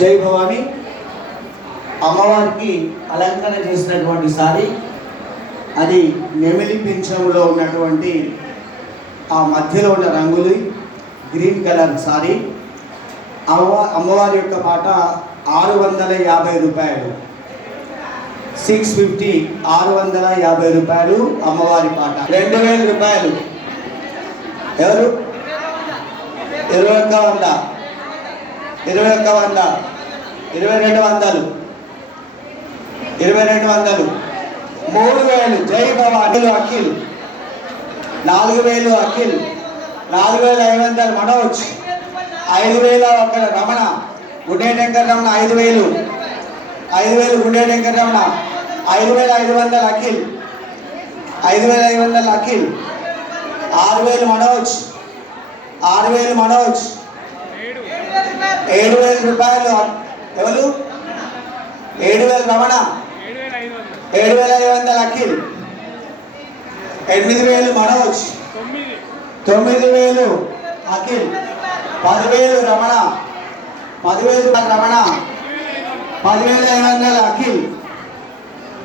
జై భవాని. అమ్మవారికి అలంకరణ చేసినటువంటి సారీ అది నెమిలి పింఛంలో ఉన్నటువంటి ఆ మధ్యలో ఉన్న రంగులు గ్రీన్ కలర్ సారీ. అమ్మ అమ్మవారి యొక్క పాట ఆరు వందల యాభై రూపాయలు. సిక్స్ ఫిఫ్టీ ఆరు వందల యాభై రూపాయలు అమ్మవారి పాట. రెండు వేల రూపాయలు. ఎవరు? ఇరవై ఒక్క వంద. ఇరవై ఒక్క వంద. ఇరవై రెండు వందలు. ఇరవై రెండు వందలు. మూడు వేలు. జై భవాని. అఖిల్. నాలుగు వేలు అఖిల్. నాలుగు వేల ఐదు వందలు మనోజ్. ఐదు వేల అక్కడ రమణ. గుండె టెంకర్ రమణ ఐదు వేలు. ఐదు వేలు గుండె టెంకర్ రమణ. ఐదు వేల ఐదు వందలు అఖిల్. ఐదు వేల ఐదు వందలు అఖిల్. ఆరు వేలు మనోజ్. ఆరు వేలు మనోజ్. ఏడు వేల రూపాయలు ఎవరు? ఏడు వేల రమణ. ఏడు వేల ఐదు వందల అఖిల్. ఎనిమిది వేలు మనోజ్. తొమ్మిది వేలు అఖిల్. పదివేలు రమణ. పదివేలు రమణ. పదివేల ఐదు వందల అఖిల్.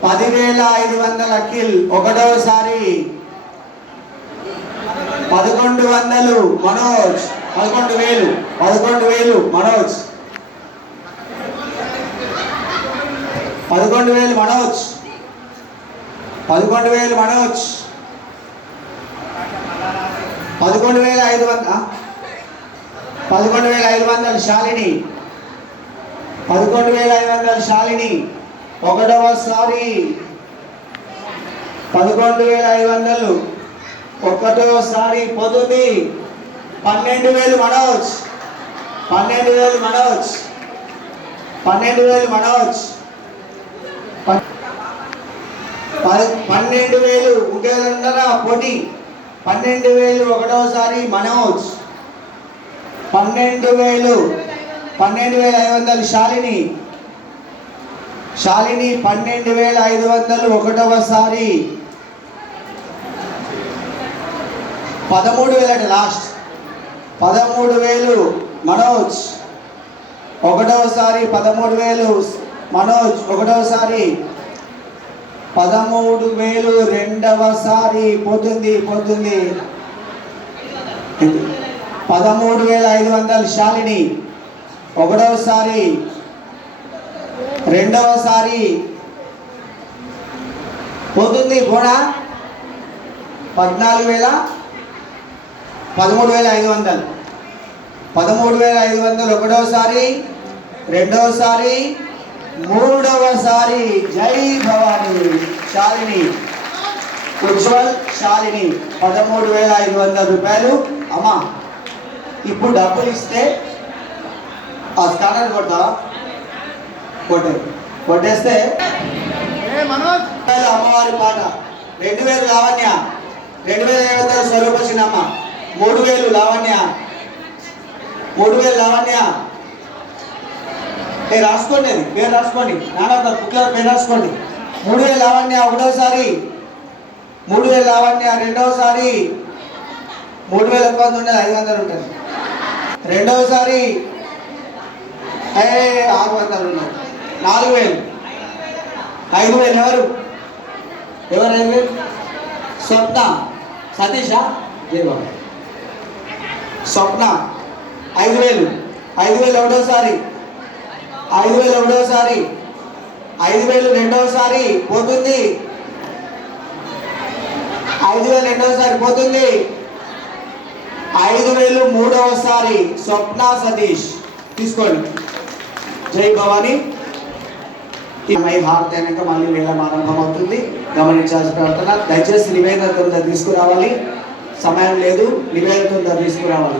పదివేల ఐదు వందల అఖిల్. ఒకటోసారి. పదకొండు వందలు మనోజ్. పదకొండు వేలు పదకొండు వేలు మనోజ్. పదకొండు వేలు మనోజ్. పదకొండు వేలు మనోజ్. పదకొండు వేల ఐదు వంద పదకొండు వేల ఐదు వందలు శాలిని. పదకొండు వేల ఐదు వందలు శాలిని. ఒకటవసారి పదకొండు వేల ఐదు వందలు. ఒకటోసారి పొద్దుంది పన్నెండు వేలు మనోజ్. పన్నెండు వేలు మనోజ్. పన్నెండు వేలు మనోజ్. ప- పన్నెండు వేలు ఇంకేదన్నారా పోటీ? పన్నెండు వేలు ఒకటోసారి మనోజ్. పన్నెండు వేలు పన్నెండు వేల ఐదు వందలు శాలిని. శాలిని పన్నెండు వేల ఐదు వందలు ఒకటవసారి పదమూడు వేలు లాస్ట్. పదమూడు వేలు మనోజ్. ఒకటవసారి పదమూడు వేలు మనోజ్. ఒకటవసారి పదమూడు వేలు రెండవసారి పోతుంది పోతుంది. పదమూడు వేల ఐదు వందలు శాలిని. ఒకటవసారి రెండవసారి పోతుంది పోనా? పద్నాలుగు వేల పదమూడు వేల ఐదు వందలు. పదమూడు వేల ఐదు వందలు ఒకటోసారి రెండవసారి మూడవసారి జై భవాని శాలిని ఉజ్వల్ శాలిని పదమూడు వేల ఐదు వందల రూపాయలు. అమ్మా ఇప్పుడు డబ్బులు ఇస్తే ఆ స్కానర్ కొడతా కొట్టే కొట్టేస్తే అమ్మవారి పాట రెండు వేలు లావణ్య రెండు వేల ఐదు వందల స్వరూప చిన్నమ్మ. మూడు వేలు లావణ్య. మూడు వేలు లావణ్య. పేరు రాసుకోండి అది. పేరు రాసుకోండి. నాన్న బుక్లో పేరు రాసుకోండి. మూడు వేలు లావణ్య ఒకటోసారి. మూడు వేలు లావణ్య రెండవసారి మూడు వేల ఎక్కువ ఉండదు ఐదు వందలు ఉంటుంది రెండవసారి ఆరు వందలు ఉన్నాయి నాలుగు వేలు ఐదు వేలు ఎవరు? ఎవరు ఐదు వేలు స్వప్న. సతీషా? జయబాబు. స్వప్న. ఐదు వేలు ఐదు వేలు ఒకటోసారి ఐదు వేలు ఒకటోసారి ఐదు వేలు రెండవసారి పోతుంది. ఐదు వేలు రెండవసారి పోతుంది. ఐదు వేలు మూడవసారి స్వప్న సతీష్. తీసుకోండి. జై భవానీ. మై హార్ట్ అయినాక మళ్ళీ వేలం ఆరంభమవుతుంది గమనించాల్సిన ప్రవర్తన. దయచేసి నివేదన తొందర తీసుకురావాలి. సమయం లేదు నివేదన తీసుకురావాలి.